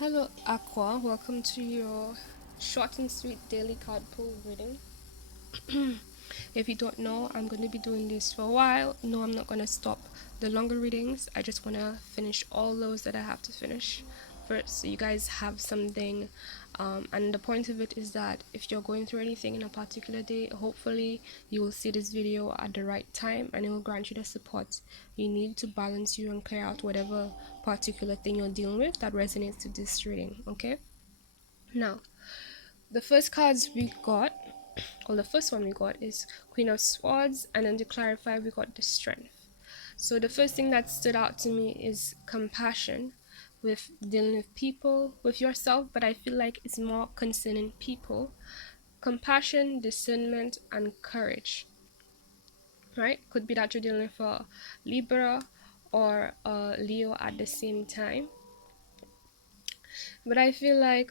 Hello, Aqua. Welcome to your short and sweet daily card pull reading. If you don't know, I'm going to be doing this for a while. No, I'm not going to stop the longer readings. I just want to finish all those that I have to finish first, so you guys have something. And the point of it is that if you're going through anything in a particular day, hopefully you will see this video at the right time and it will grant you the support you need to balance you and clear out whatever particular thing you're dealing with that resonates to this reading. Okay, now the first cards we got, or the first one we got, is Queen of Swords, and then to clarify we got the Strength. So the first thing that stood out to me is compassion with dealing with people, with yourself, but I feel like it's more concerning people. Compassion, discernment, and courage, right? Could be that you're dealing with a Libra or a Leo at the same time. But I feel like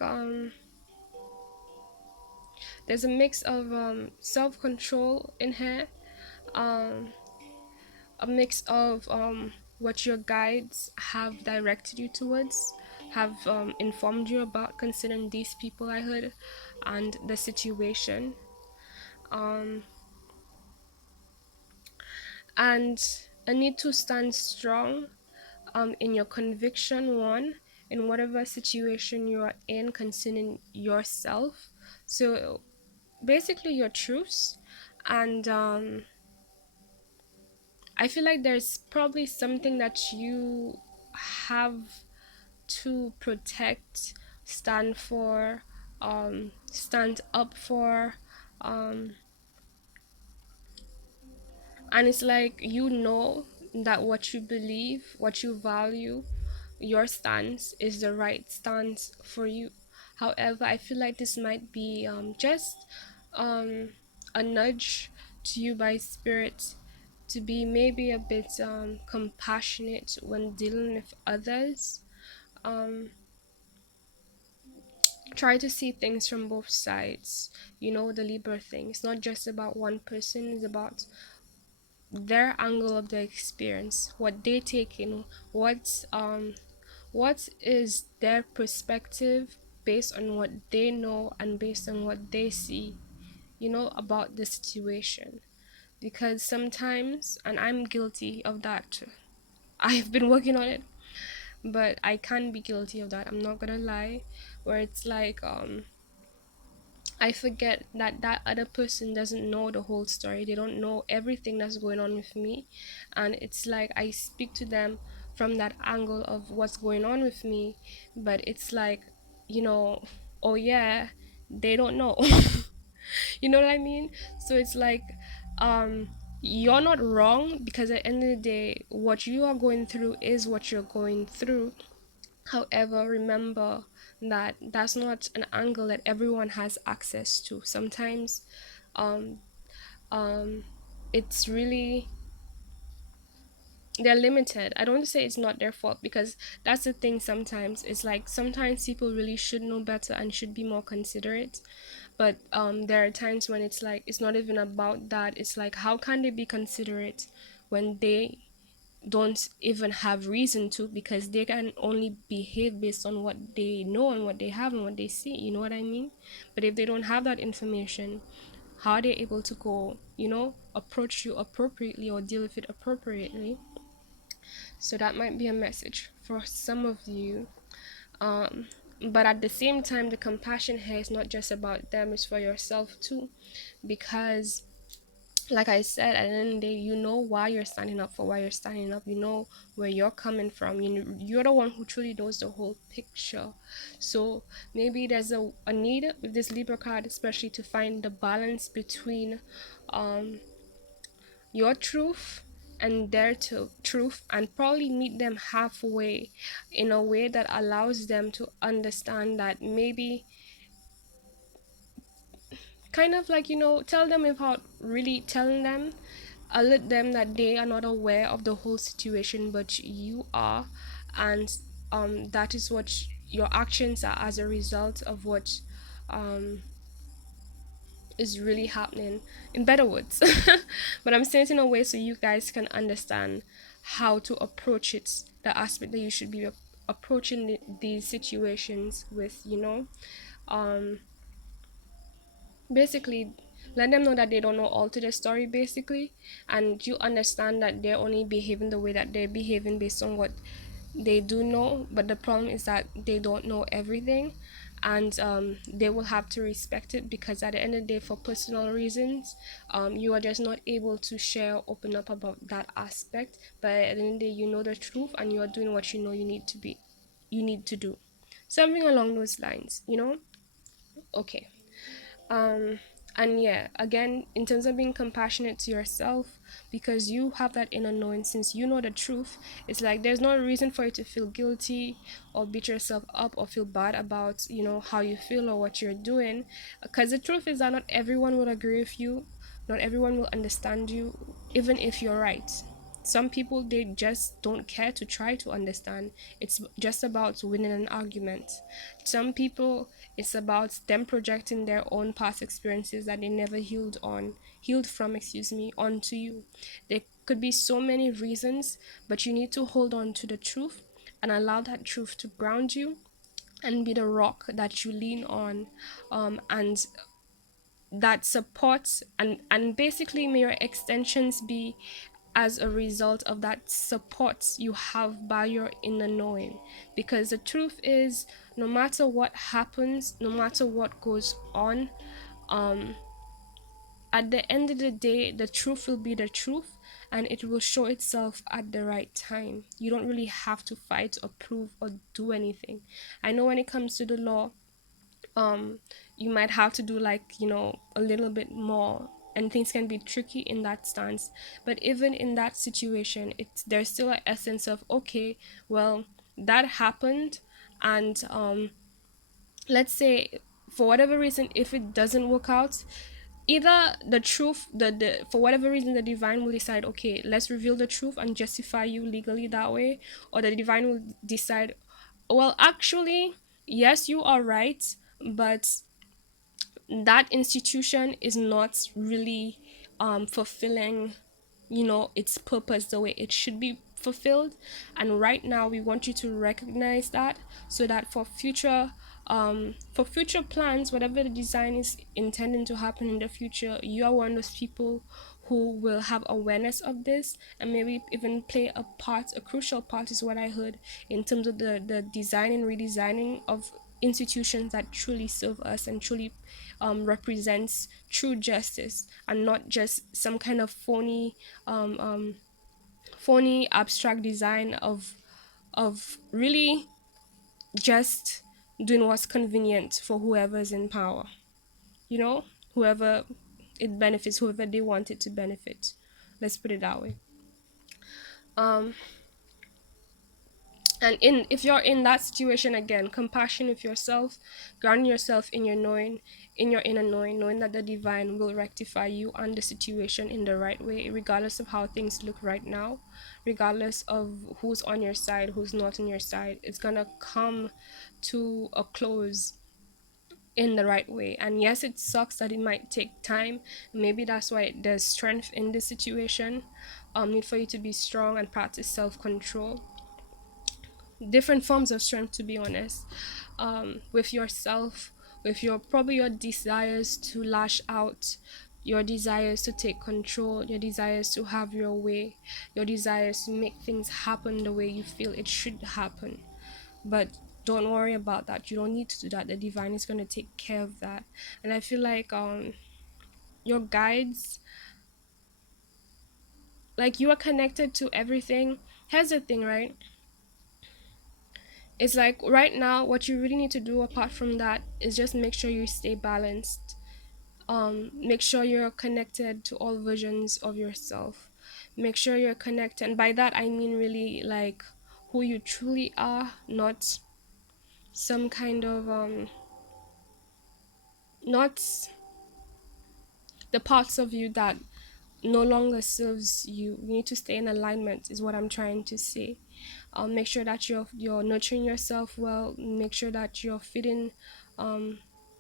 there's a mix of self-control in here, um, a mix of what your guides have directed you towards, have informed you about concerning these people I heard and the situation, um, and a need to stand strong in your conviction, one, in whatever situation you are in concerning yourself. So basically your truths, and I feel like there's probably something that you have to protect, stand for, stand up for, um, and it's like you know that what you believe, what you value, your stance is the right stance for you. However, I feel like this might be just um, a nudge to you by spirit to be maybe a bit compassionate when dealing with others. Um, Try to see things from both sides. You know, the Libra thing, it's not just about one person, it's about their angle of the experience, what they take in, what is their perspective based on what they know and based on what they see, you know, about the situation. Because sometimes, and I'm guilty of that too, I've been working on it, but I can be guilty of that, I'm not gonna lie, where it's like I forget that that other person doesn't know the whole story. They don't know everything that's going on with me. And it's like I speak to them from that angle of what's going on with me. But it's like, you know, oh yeah, they don't know. You know what I mean? So it's like, you're not wrong, because at the end of the day, what you are going through is what you're going through. However, remember that that's not an angle that everyone has access to. Sometimes um, um, it's really, they're limited. I don't want to say it's not their fault, because that's the thing. Sometimes it's like sometimes people really should know better and should be more considerate, but there are times when it's like it's not even about that. It's like, how can they be considerate when they don't even have reason to, because they can only behave based on what they know and what they have and what they see, you know what I mean? But if they don't have that information, how are they able to go, you know, approach you appropriately or deal with it appropriately? So that might be a message for some of you. um but at the same time, the compassion here is not just about them, it's for yourself too, because like I said, at the end of the day, you know why you're standing up for why you're standing up. You know where you're coming from. You're the one who truly knows the whole picture. So maybe there's a need with this Libra card, especially to find the balance between um your truth and their truth, and probably meet them halfway in a way that allows them to understand that maybe, kind of like, you know, tell them without really telling them, alert them that they are not aware of the whole situation, but you are, and that is what your actions are as a result of what um is really happening, in better words. But I'm saying it in a way so you guys can understand how to approach it, the aspect that you should be approaching these situations with, um basically let them know that they don't know all to the story, basically, and you understand that they're only behaving the way that they're behaving based on what they do know, but the problem is that they don't know everything, and they will have to respect it, because at the end of the day, for personal reasons, you are just not able to share, open up about that aspect. But at the end of the day, you know the truth, and you are doing what you know you need to do, something along those lines, okay. um and yeah, again, in terms of being compassionate to yourself, because you have that inner knowing, since you know the truth, it's like there's no reason for you to feel guilty or beat yourself up or feel bad about, how you feel or what you're doing, because the truth is that not everyone will agree with you, not everyone will understand you, even if you're right. Some people, they just don't care to try to understand. It's just about winning an argument. Some people, it's about them projecting their own past experiences that they never healed from, excuse me, onto you. There could be so many reasons, but you need to hold on to the truth and allow that truth to ground you and be the rock that you lean on, and that supports, and basically may your extensions be as a result of that support you have by your inner knowing. Because the truth is, no matter what happens, no matter what goes on, um at the end of the day, the truth will be the truth, and it will show itself at the right time. You don't really have to fight or prove or do anything. I know when it comes to the law, um you might have to do, like, a little bit more, and things can be tricky in that stance. But even in that situation, it's there's still an essence of, okay, well, that happened, and let's say, for whatever reason, if it doesn't work out, either the truth, the for whatever reason, the divine will decide, okay, let's reveal the truth and justify you legally that way, or the divine will decide, well, actually, yes, you are right, but that institution is not really fulfilling, its purpose the way it should be fulfilled. And right now we want you to recognize that, so that for future plans, whatever the design is intending to happen in the future, you are one of those people who will have awareness of this, and maybe even play a crucial part, is what I heard, in terms of the design and redesigning of institutions that truly serve us and truly represents true justice, and not just some kind of um, um, phony abstract design of really just doing what's convenient for whoever's in power, whoever it benefits, whoever they want it to benefit. Let's put it that way. um and in if you're in that situation, again, compassion with yourself, grounding yourself in your knowing, in your inner knowing, knowing that the divine will rectify you and the situation in the right way, regardless of how things look right now, regardless of who's on your side, who's not on your side. It's gonna come to a close in the right way. And yes, it sucks that it might take time. Maybe that's why there's strength in this situation. Need for you to be strong and practice self-control, different forms of strength, to be honest, with yourself, with your probably your desires to lash out, your desires to take control, your desires to have your way, your desires to make things happen the way you feel it should happen. But don't worry about that. You don't need to do that. The divine is going to take care of that. And I feel like your guides, like, you are connected to everything. Here's the thing, right? It's like right now, what you really need to do apart from that is just make sure you stay balanced. Make sure you're connected to all versions of yourself. Make sure you're connected, and by that I mean really like who you truly are, not some kind of not the parts of you that no longer serves you. You need to stay in alignment, is what I'm trying to say. Make sure that you're nurturing yourself well. Make sure that you're feeding um,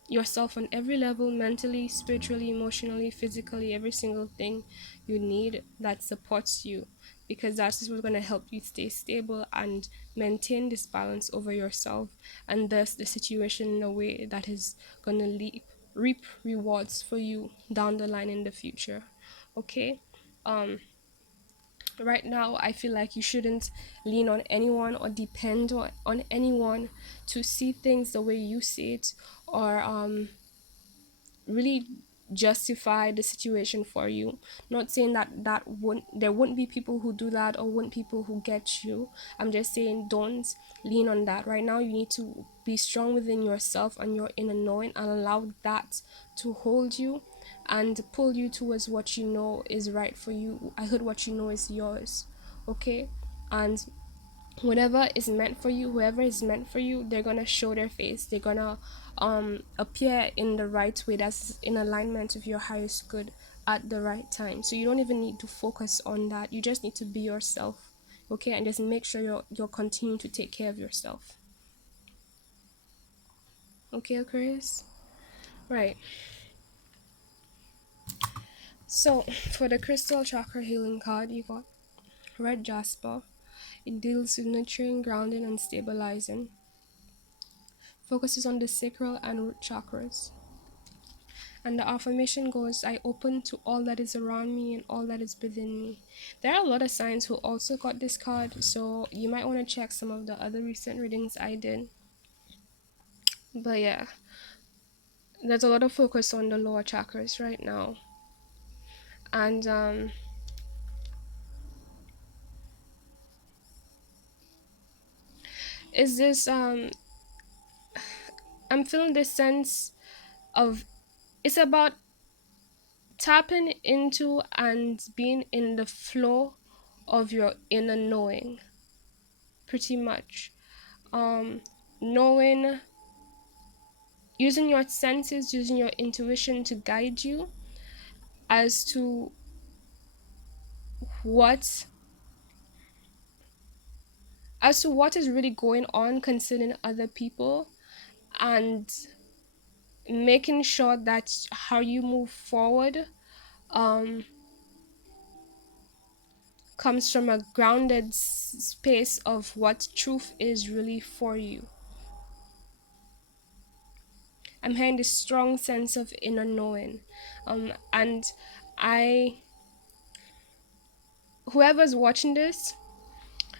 yourself on every level, mentally, spiritually, emotionally, physically, every single thing you need that supports you. because that's what's going to help you stay stable and maintain this balance over yourself, and thus the situation in a way that is going to reap rewards for you down the line in the future. Okay. um right now I feel like you shouldn't lean on anyone or depend on anyone to see things the way you see it, or really justify the situation for you. Not saying that there wouldn't be people who do that or wouldn't people who get you. I'm just saying don't lean on that. Right now you need to be strong within yourself and your inner knowing, and allow that to hold you and pull you towards what you know is right for you. I heard what you know is yours. Okay. And whatever is meant for you, whoever is meant for you, they're gonna show their face. They're gonna appear in the right way that's in alignment with your highest good at the right time. So you don't even need to focus on that. You just need to be yourself. Okay, and just make sure you're continuing to take care of yourself. Okay, Aquarius? Right. So for the crystal chakra healing card, you got red jasper. It deals with nurturing, grounding, and stabilizing. Focuses on the sacral and root chakras. And the affirmation goes, I open to all that is around me and all that is within me. There are a lot of signs who also got this card, so you might want to check some of the other recent readings I did. But yeah, there's a lot of focus on the lower chakras right now. And is this I'm feeling this sense of, it's about tapping into and being in the flow of your inner knowing, pretty much. Knowing, using your senses, using your intuition to guide you as to what what is really going on concerning other people, and making sure that how you move forward um comes from a grounded space of what truth is really for you. I'm hearing this strong sense of inner knowing, and I whoever's watching this,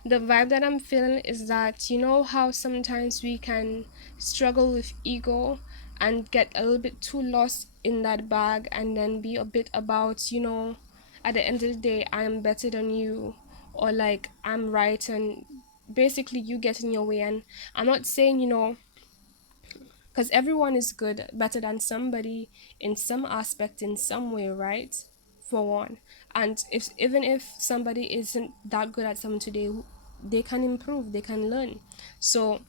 the vibe that I'm feeling is that, you know how sometimes we can struggle with ego and get a little bit too lost in that bag, and then be a bit about, at the end of the day, I'm better than you, or like I'm right, and basically you get in your way. And I'm not saying, because everyone is good, better than somebody in some aspect, in some way, right? For one. And if even if somebody isn't that good at something today, they can improve, they can learn. So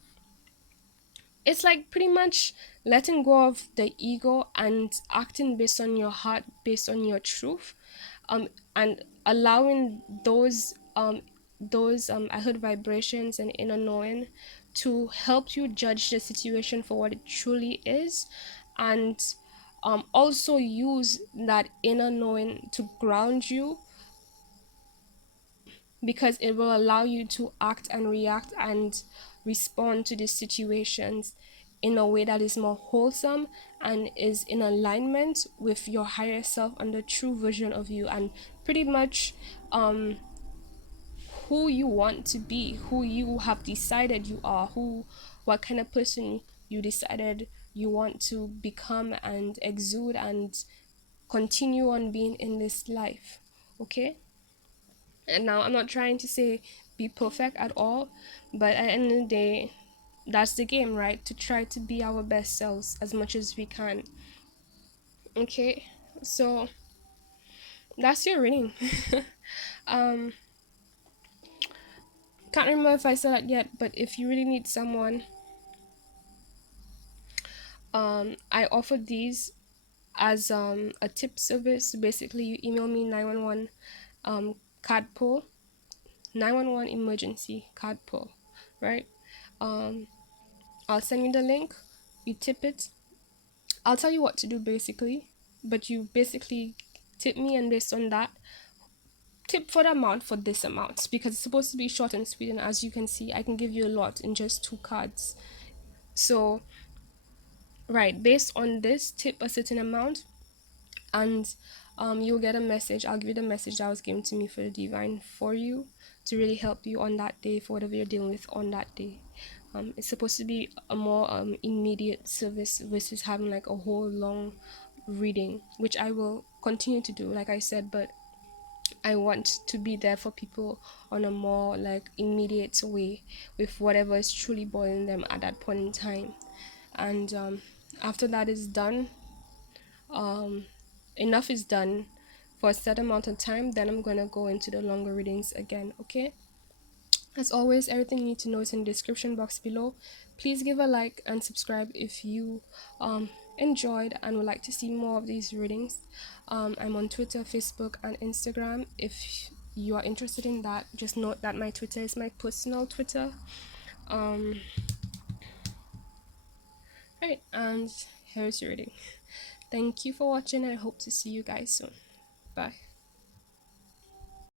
it's like pretty much letting go of the ego and acting based on your heart, based on your truth, and allowing those I heard vibrations and inner knowing to help you judge the situation for what it truly is, and also use that inner knowing to ground you, because it will allow you to act and react and respond to these situations in a way that is more wholesome and is in alignment with your higher self and the true version of you, and pretty much um who you want to be, who you have decided you are, who what kind of person you decided you want to become and exude and continue on being in this life. Okay. And now I'm not trying to say be perfect at all, but at the end of the day, that's the game, right? To try to be our best selves as much as we can. Okay, so that's your reading. um, can't remember if I said that yet, but if you really need someone, I offer these as a tip service. Basically, you email me 911 card pull, 911 emergency card pull, right? Um, I'll send you the link. You tip it. I'll tell you what to do basically, but you basically tip me, and based on that, tip for the amount for this amount, because it's supposed to be short and sweet, and as you can see, I can give you a lot in just 2 cards. So right, based on this, tip a certain amount, and you'll get a message. I'll give you the message that was given to me for the divine for you, to really help you on that day for whatever you're dealing with on that day. It's supposed to be a more immediate service versus having like a whole long reading, which I will continue to do, like I said, but I want to be there for people on a more like immediate way with whatever is truly bothering them at that point in time. And after that is done, um, enough is done for a set amount of time, then I'm gonna go into the longer readings again. Okay, as always, everything you need to know is in the description box below. Please give a like and subscribe if you enjoyed and would like to see more of these readings. I'm on Twitter, Facebook, and Instagram. If you are interested in that, just note that my Twitter is my personal Twitter. um right, and here's your reading. Thank you for watching, and I hope to see you guys soon. Bye.